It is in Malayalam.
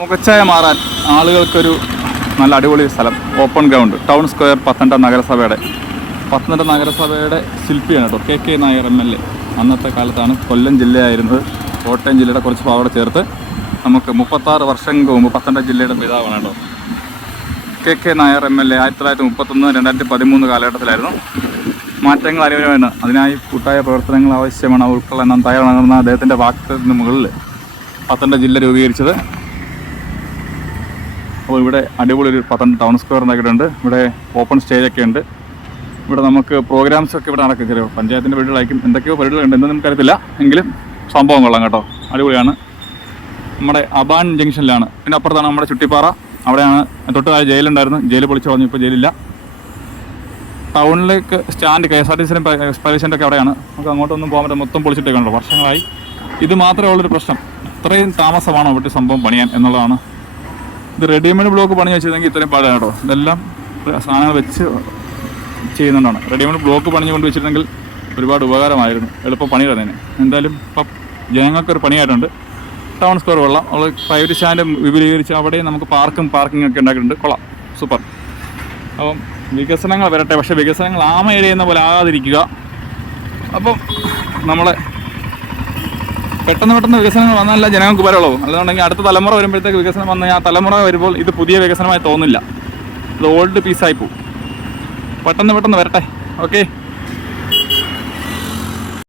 മുഖച്ഛായ മാറാൻ ആളുകൾക്കൊരു നല്ല അടിപൊളി സ്ഥലം, open ground, town square, Pathanamthitta നഗരസഭയുടെ ശില്പിയാണ് കേട്ടോ കെ നായർ MLA. അന്നത്തെ കാലത്താണ് കൊല്ലം ജില്ലയായിരുന്നത്. കോട്ടയം ജില്ലയുടെ കുറച്ച് ഭാഗം ചേർത്ത് നമുക്ക് 36 വർഷങ്ങൾക്ക് മുമ്പ് പത്തനംതിട്ട ജില്ലയുടെ പിതാവാണ് കേട്ടോ കെ നായർ MLA. 1931-2013 കാലഘട്ടത്തിലായിരുന്നു. മാറ്റങ്ങൾ അനിവാര്യമാണ്, അതിനായി കൂട്ടായ പ്രവർത്തനങ്ങൾ ആവശ്യമാണ്, ഉൾക്കൊള്ളാൻ തയ്യാറാണെന്ന അദ്ദേഹത്തിൻ്റെ വാക്യത്തിന് മുകളിൽ പത്തനംതിട്ട ജില്ല രൂപീകരിച്ചത്. അപ്പോൾ ഇവിടെ അടിപൊളി ഒരു പത്തനംതിട്ട ടൗൺ സ്ക്വയർ ഉണ്ടാക്കിയിട്ടുണ്ട്. ഇവിടെ ഓപ്പൺ സ്റ്റേജൊക്കെ ഉണ്ട്. ഇവിടെ നമുക്ക് പ്രോഗ്രാംസൊക്കെ ഇവിടെ നടക്കും. ചെറിയ പഞ്ചായത്തിൻ്റെ വീടുകളായിരിക്കും, എന്തൊക്കെയോ പരിപാടികളുണ്ട്, എന്തെന്ന് നമുക്കറിയത്തില്ല, എങ്കിലും സംഭവം കൊള്ളാം കേട്ടോ, അടിപൊളിയാണ്. നമ്മുടെ അബാൻ ജംഗ്ഷനിലാണ്. പിന്നെ അപ്പുറത്താണ് നമ്മുടെ ചുട്ടിപ്പാറ, അവിടെയാണ് തൊട്ട് താഴെ ജയിലുണ്ടായിരുന്നു, ജയിൽ പൊളിച്ച് കളഞ്ഞു, ഇപ്പോൾ ജയിലില്ല. ടൗണിലേക്ക് സ്റ്റാൻഡ് KSRTC പരീക്ഷൻ്റെ ഒക്കെ അവിടെയാണ്. നമുക്ക് അങ്ങോട്ടൊന്നും പോകാൻ പറ്റില്ല, മൊത്തം പൊളിച്ചിട്ടേക്കണല്ലോ, വർഷങ്ങളായി. ഇത് മാത്രമേ ഉള്ളൊരു പ്രശ്നം, ഇത്രയും താമസമാണോ ഇവിടെ സംഭവം പണിയാൻ എന്നുള്ളതാണ്. ഇത് റെഡിമെയ്ഡ് ബ്ലോക്ക് പണി വെച്ചിരുന്നെങ്കിൽ ഇത്രയും പാടാണ് കേട്ടോ. ഇതെല്ലാം സാധനങ്ങൾ വെച്ച് ചെയ്യുന്നതാണ്. റെഡിമെയ്ഡ് ബ്ലോക്ക് പണിഞ്ഞ് കൊണ്ട് വെച്ചിരുന്നെങ്കിൽ ഒരുപാട് ഉപകാരമായിരുന്നു, എളുപ്പം പണി കിടന്നേനെ. എന്തായാലും ഇപ്പം ജനങ്ങൾക്കൊരു പണിയായിട്ടുണ്ട്. ടൗൺ സ്ക്വയർ കൊള്ളാം. നമ്മൾ പ്രൈവറ്റ് സ്റ്റാൻഡ് വിപുലീകരിച്ച് അവിടെ നമുക്ക് പാർക്കിംഗ് ഒക്കെ ഉണ്ടാക്കിയിട്ടുണ്ട്. കൊള്ളാം, സൂപ്പർ. അപ്പം വികസനങ്ങൾ വരട്ടെ, പക്ഷേ വികസനങ്ങൾ ആമയിഴയുന്ന പോലെ ആകാതിരിക്കുക. അപ്പം നമ്മളെ പെട്ടെന്ന് വികസനങ്ങൾ വന്നാലല്ല ജനങ്ങൾക്ക് ഉപകാരമുള്ളൂ. അല്ലാന്നുണ്ടെങ്കിൽ അടുത്ത തലമുറ വരുമ്പോഴത്തേക്ക് വികസനം വന്നാൽ ആ തലമുറ വരുമ്പോൾ ഇത് പുതിയ വികസനമായി തോന്നില്ല, ഇത് ഓൾഡ് പീസായി പോകും. പെട്ടെന്ന് വരട്ടെ. ഓക്കെ.